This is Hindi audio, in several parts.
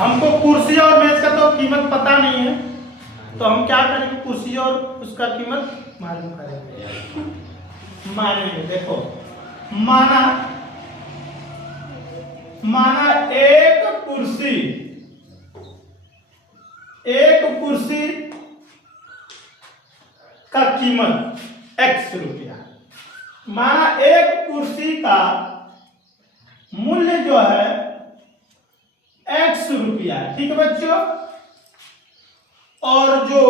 हमको कुर्सी और मेज का तो कीमत पता नहीं है, तो हम क्या करेंगे, कुर्सी और उसका कीमत मालूम करेंगे। मानेंगे, देखो माना एक कुर्सी का कीमत x रुपया। माना एक कुर्सी का मूल्य जो है x रुपया, ठीक है बच्चों। और जो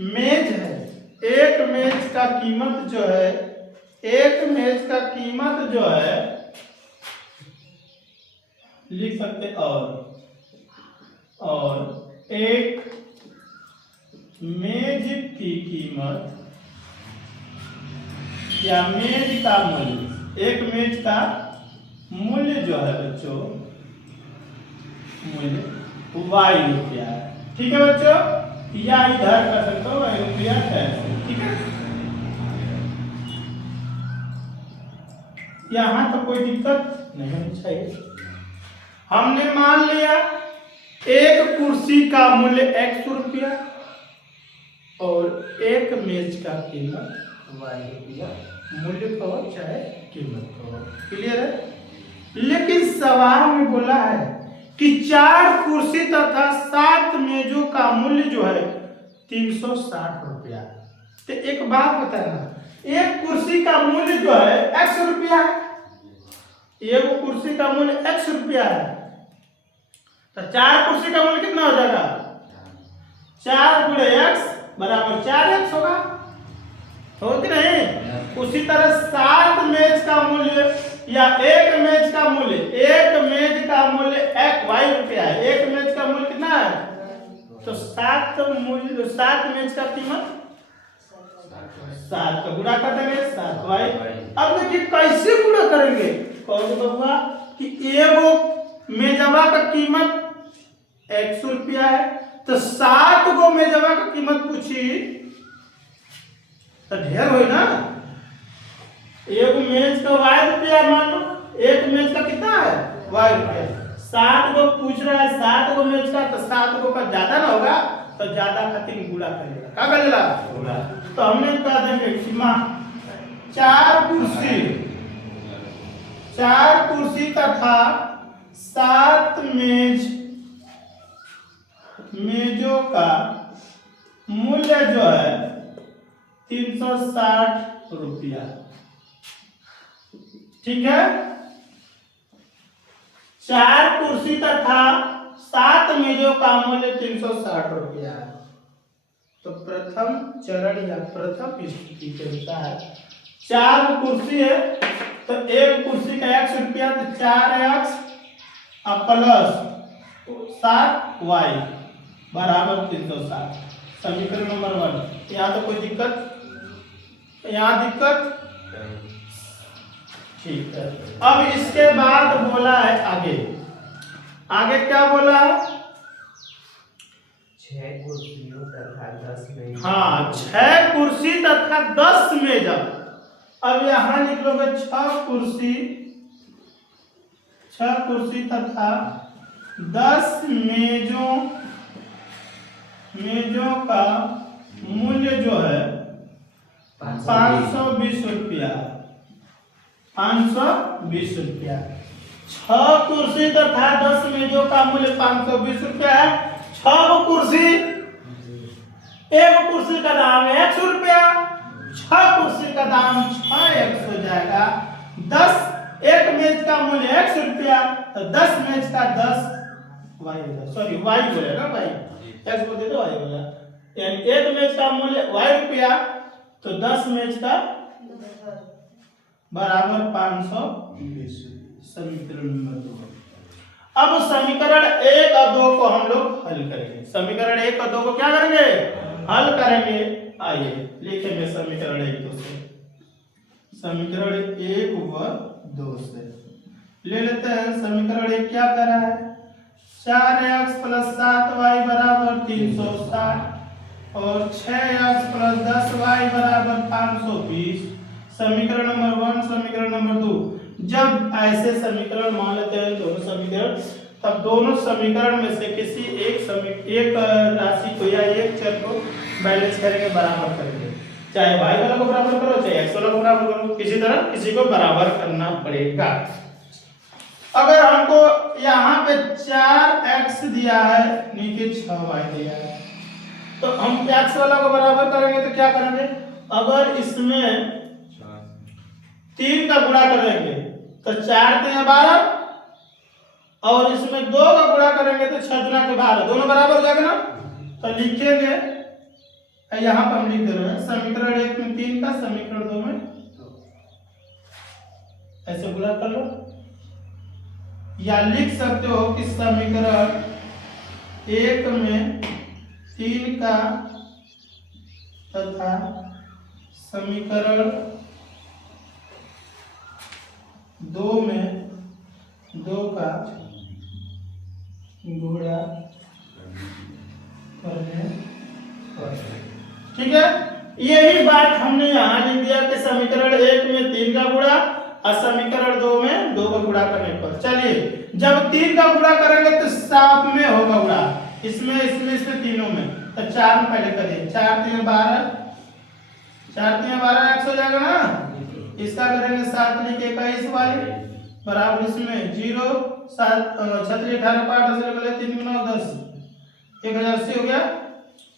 मेज है, एक मेज का कीमत जो है, लिख सकते और एक मेज की कीमत या मेज का मूल्य, एक मेज का मूल्य जो है बच्चों, मूल्य y रुपया है, ठीक है बच्चों। या इधर कर सकते हो y रुपया है, ठीक है। यहाँ तो कोई दिक्कत नहीं होनी चाहिए। हमने मान लिया एक कुर्सी का मूल्य x रुपया और एक मेज का कीमत y रुपया, मूल्य तो चाहे कीमत तो, क्लियर है। लेकिन सवाल में बोला है कि 4 कुर्सी तथा 7 मेजों का मूल्य जो है 360 रुपया। तो एक बात बताना, एक कुर्सी का मूल्य जो है x रुपया है, एक कुर्सी का मूल्य x रुपया है, तो 4 कुर्सी का मूल्य कितना हो जाएगा, 4 गुणे x बराबर 4x होगा, हो कि नहीं। उसी तरह 7 मेज का मूल्य या एक मेज का मूल्य, x y रुपया है, एक मेज का मूल्य कितना है, तो 7 मेज का कीमत 7 का गुणा कर देंगे 7y। अब देखिए कैसे गुणा करेंगे, कहोगे बबुआ कि एगो मेजवा का कीमत x रुपया है, तो 7 गो मेजवा का कीमत पूछी तो ढेर हो ना। एक मेज का y रुपया, मान लो एक मेज का कितना है y रुपया, 7 गो पूछ रहा है, 7 गो मेज का, तो 7 गो का ज्यादा ना होगा, तो ज्यादा खातिर गुणा करेगा, क्या करेगा गुणा। तो हमने कह देंगे कि मां 4 कुर्सी तथा 7 मेजों का मूल्य जो है 360 रुपया, ठीक है। 4 कुर्सी तथा 7 मेजों का मूल्य 360 रुपया है। तो प्रथम चरण या प्रथम स्थिति के अनुसार 4 कुर्सी है, तो एक कुर्सी का x रुपया, तो 4x प्लस 7y बराबर 360, समीकरण नंबर 1। यहाँ तो कोई दिक्कत, यहाँ दिक्कत, ठीक है। अब इसके बाद बोला है आगे क्या बोला है, 6 कुर्सियों तथा 10 मेज। हाँ, 6 कुर्सी तथा 10 मेज। अब यहाँ लिख लोगे 6 कुर्सी तथा 10 मेजों का मूल्य जो है 520 रुपया, 520 रुपया। 6 कुर्सी तथा 10 मेजों का मूल्य 520 रुपया है। 6 कुर्सी, एक कुर्सी का दाम 100 रुपया, 6 कुर्सी का दाम 6x हो जाएगा। 10 एक मेज का मूल्य 100 रुपया, तो 10 मेज का 10 y होगा, सॉरी y बोलेगा भाई, x बोल दे तो y होगा। यानी एक मेज का मूल्य y रुपया, तो 10 मेज का बराबर 520, समीकरण नंबर 2। अब समीकरण 1 और 2 को हम लोग हल करेंगे। समीकरण 1 और 2 को क्या करेंगे, हल करेंगे। आइए लिखेंगे समीकरण 1 2 से, समीकरण 1 व 2 से ले लेते हैं। समीकरण 1 क्या कर रहा है, 4x प्लस 7y बराबर 360 और 6x प्लस 10y बराबर 520। समीकरण नंबर 1, समीकरण नंबर 2। जब ऐसे समीकरण मान लेते हैं, दोनों समीकरण, तब दोनों समीकरण में से किसी एक राशि को या एक चर को बैलेंस करेंगे, बराबर करेंगे। चाहे y वाला को बराबर करो, चाहे x वाला को बराबर करो, किसी तरह किसी को बराबर करना पड़ेगा। अगर हमको यहाँ पे 4x दिया है, नीचे 6y दिया है, तो हम x वाला को बराबर करेंगे तो क्या करेंगे? अगर इसमें 3 का गुणा करेंगे तो 4 3 12, और इसमें 2 का गुणा करेंगे तो 6 गुना के 12, दोनों बराबर हो जाएगा ना। तो लिखेंगे, यहाँ पर हम लिख दे रहे हैं समीकरण 1 में 3 का, समीकरण 2 में, ऐसे गुणा कर लो। या लिख सकते हो कि समीकरण 1 में 3 का तथा समीकरण 2 में 2 का गुणा करने पर। ठीक है, यही बात हमने यहाँ लिख दिया कि समीकरण 1 में 3 का गुणा और समीकरण 2 में 2 का गुणा करने पर। चलिए, जब 3 का गुणा करेंगे तो साथ में होगा गुणा, इसमें तीनों में, तो 4 में पहले करिए। 4 3 12, 4 3 12 x हो जाएगा ना। इसका करेंगे 7 लिख 21y बराबर इसमें 0 7 36 18 5 10 3 9 10 1080 हो गया।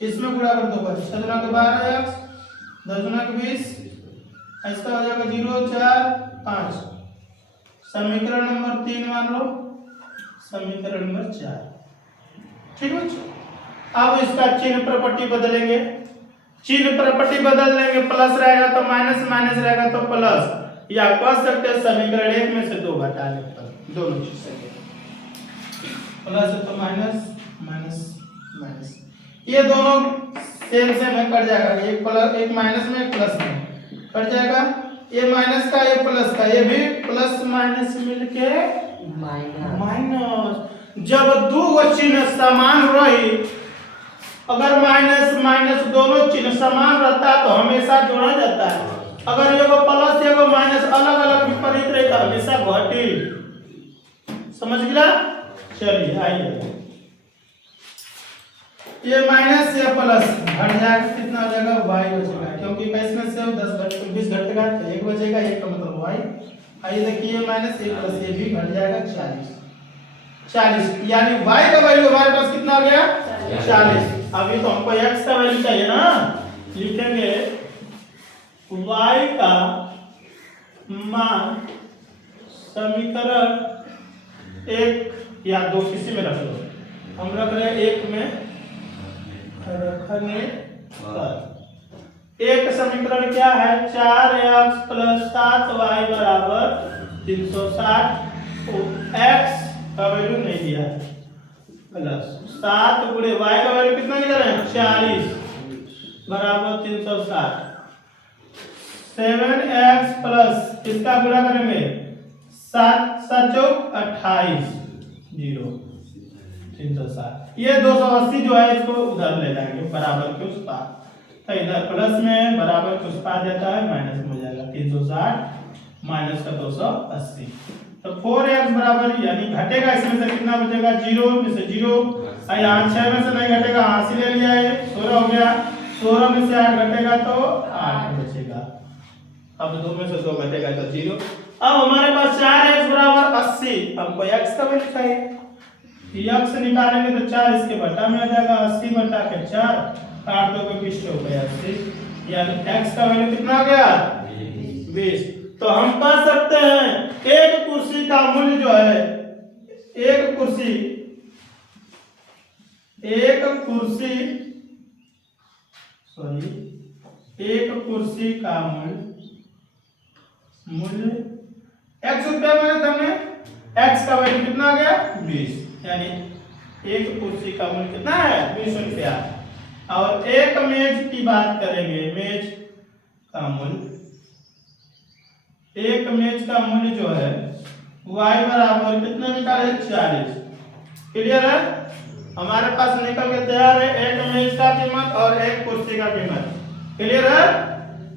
इसमें गुणा कर दो, 6 गुना के 12x, 10 गुना के 20, इसका हो जाएगा 0 4 5। समीकरण नंबर 3 मान लो, समीकरण नंबर 4। ठीक है बच्चों, अब इसका चिन्ह प्रॉपर्टी बदलेंगे। चिन्ह प्रॉपर्टी बदल लेंगे, प्लस रहेगा तो माइनस, माइनस रहेगा तो प्लस, या कह सकते हैं समीकरण 1 में से 2 घटाने पर दोनों चीज सही है। प्लस है तो माइनस, माइनस माइनस, ये दोनों सेम सेम है, कट जाएगा। एक प्लस, एक माइनस में, एक प्लस में कट जाएगा। ये माइनस का, ये प्लस का, ये भी प्लस माइनस मिलके माइनस। जब दो चिन्ह समान रही, अगर माइनस माइनस दोनों चिन्ह समान रहता है तो हमेशा जोड़ा जाता है। अगर एगो प्लस एगो माइनस अलग अलग विपरीत रहे तो हमेशा घटी। समझ गया? चलिए आइए, ये माइनस या प्लस घट जाएगा, कितना हो जाएगा? y बचेगा, क्योंकि 21 में से 10 20 घटेगा तो 1 बचेगा, 1 का मतलब y। आइए देखिए, माइनस 1 प्लस ये भी घट जाएगा 40, यानी y का वैल्यू हमारे पास कितना हो गया? 40। अभी तो हमको x का वैल्यू चाहिए ना, लिखेंगे y का मान समीकरण 1 या 2 किसी में रख लो, हम रख रहे हैं 1 में रखने पर। एक समीकरण क्या है? 4x प्लस 7y बराबर 360। x का वैल्यू नहीं दिया है, प्लस 7 गुणे y का वैल्यू कितना निकल रहा है? 40 बराबर 360। 7x प्लस इसका गुणा करेंगे 7 7 चौक 28 0 360। ये 280 जो है इसको उधर ले जाएंगे बराबर के उस पार, तो इधर प्लस में बराबर के उस पार जाता है, माइनस में हो जाएगा 360 माइनस का 280। तो 4x बराबर, यानी घटेगा इसमें से कितना बचेगा? 0 में से 0, और यहाँ 6 में से नहीं घटेगा, हासिल ले लिया है 16 हो गया। 16 में से 8 घटेगा तो 8 बचेगा। अब 2 में से 2 घटेगा तो 0। अब हमारे पास 4x बराबर 80, हमको x का वैल्यू चाहिए। x निकालेंगे तो 4 इसके बटा में आ जाएगा, 80 बटा के 4, 8 2 के 20 हो गया 80, यानी x का वैल्यू कितना हो गया? 20। तो हम कह सकते हैं एक कुर्सी का मूल्य जो है, एक कुर्सी का मूल्य x रुपया मैंने हमने, x का वैल्यू कितना आ गया? 20, यानी एक कुर्सी का मूल्य कितना है? 20 रुपया। और एक मेज की बात करेंगे, मेज का मूल्य, एक मेज का मूल्य जो है y बराबर कितना निकाले? 40। क्लियर है? हमारे पास निकल के तैयार है एक मेज का कीमत और एक कुर्सी का कीमत। क्लियर है?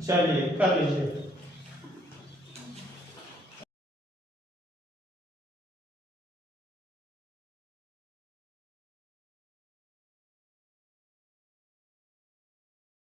चलिए कर लीजिए।